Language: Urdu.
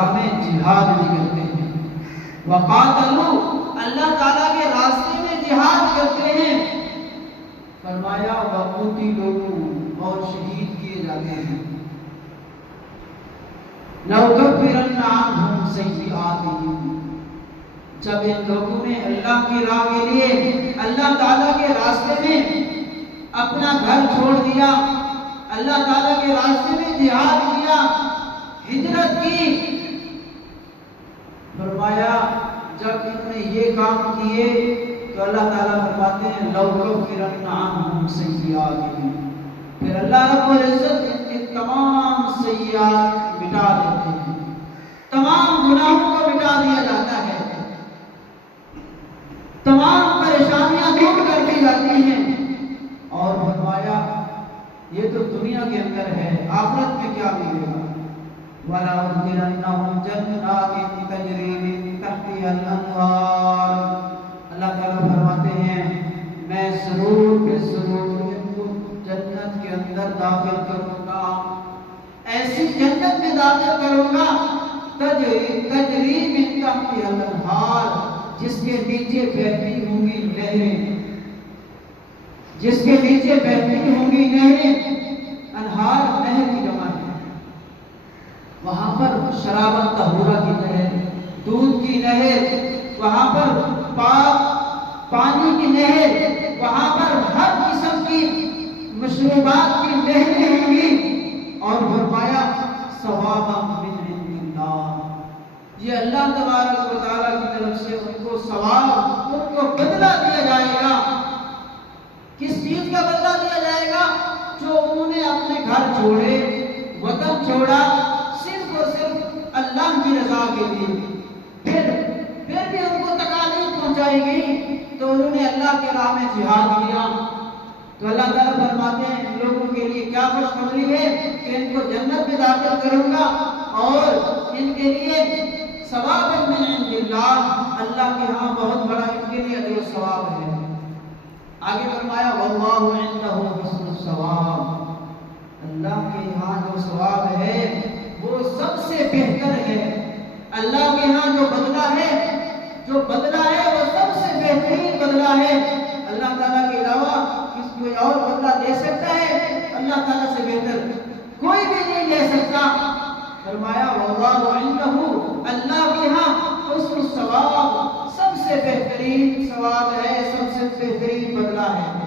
راہ میں جہاد بھی کرتے ہیں۔ وقاتلوا، اللہ تعالیٰ کے راستے میں جہاد کرتے ہیں۔ فرمایا وقتلوا، اور شہید کیے جاتے ہیں۔ لَأُكَفِّرَنَّ عَنْهُمْ سَيِّئَاتِهِمْ، جب ان لوگوں نے اللہ کی راہ کے لیے اللہ تعالیٰ کے راستے میں اپنا گھر چھوڑ دیا، اللہ تعالیٰ کے راستے میں جہاد کیا، ہجرت کی، فرمایا جب انہوں نے یہ کام کیے تو اللہ تعالیٰ فرماتے ہیں لَأُكَفِّرَنَّ عَنْهُمْ سَيِّئَاتِهِمْ، پھر اللہ رب العزت ان کے تمام سیئات مٹا دیتے ہیں، تمام گناہوں کو مٹا دیا جاتا ہے، تمام پریشانیاں دور کر دی جاتی ہیں۔ اور فرمایا یہ تو دنیا کے اندر ہے، آخرت میں کیا ملے گا؟ وَلَأُدْخِلَنَّهُمْ جَنَّاتٍ تَجْرِي مِن تَحْتِهَا الْأَنْهَارُ، اللہ تعالیٰ فرماتے ہیں میں ضرور بے ضرور ان کو جنت کے اندر داخل کروں گا، ایسی جنت میں داخل کروں گا تجری من تحتها الانہار، جس کے نیچے بہتی ہوں گی نہریں، جس کے نیچے بہتی ہوں گی نہریں، انہار نہر کی جمع ہے، وہاں پر شرابت طہورہ کی نہر، دودھ کی نہر، وہاں پر پاک پانی کی نہر، وہاں پر ہر قسم کی مشروبات کی نہریں ہوں گی۔ اور فرمایا ثوابا من عند اللہ، یہ اللہ تبارک و تعالیٰ کی طرف سے ان کو ثواب، ان کو بدلہ دیا جائے گا۔ کس چیز کا بدلہ دیا جائے گا؟ جو انہوں نے اپنے گھر چھوڑے، وطن چھوڑا صرف اور صرف اللہ کی رضا کے لیے، پھر بھی ان کو تکالیف پہنچائی گئی تو انہوں نے اللہ کے راہ میں جہاد کیا، تو اللہ تعالیٰ فرماتے ہیں ان لوگوں کے لیے کیا خوشخبری ہے کہ ان کو جنت میں داخل کروں گا، اور ان کے لیے ثواب من عند اللہ، اللہ کے ہاں بہت بڑا ان کے لیے اجر و ثواب ہے۔ آگے فرمایا واللہ عنده حسن الثواب، اللہ کے ہاں جو ثواب ہے وہ سب سے بہتر ہے، اللہ کے ہاں جو بدلہ ہے وہ سب سے بہترین بدلہ ہے۔ اللہ تعالیٰ کے علاوہ کوئی اور بدلہ دے سکتا ہے؟ اللہ تعالیٰ سے بہتر کوئی بھی نہیں دے سکتا۔ فرمایا واللہ عنده، اللہ کے ہاں حسن الثواب، سب سے بہترین ثواب ہے، سب سے بہترین بدلہ ہے۔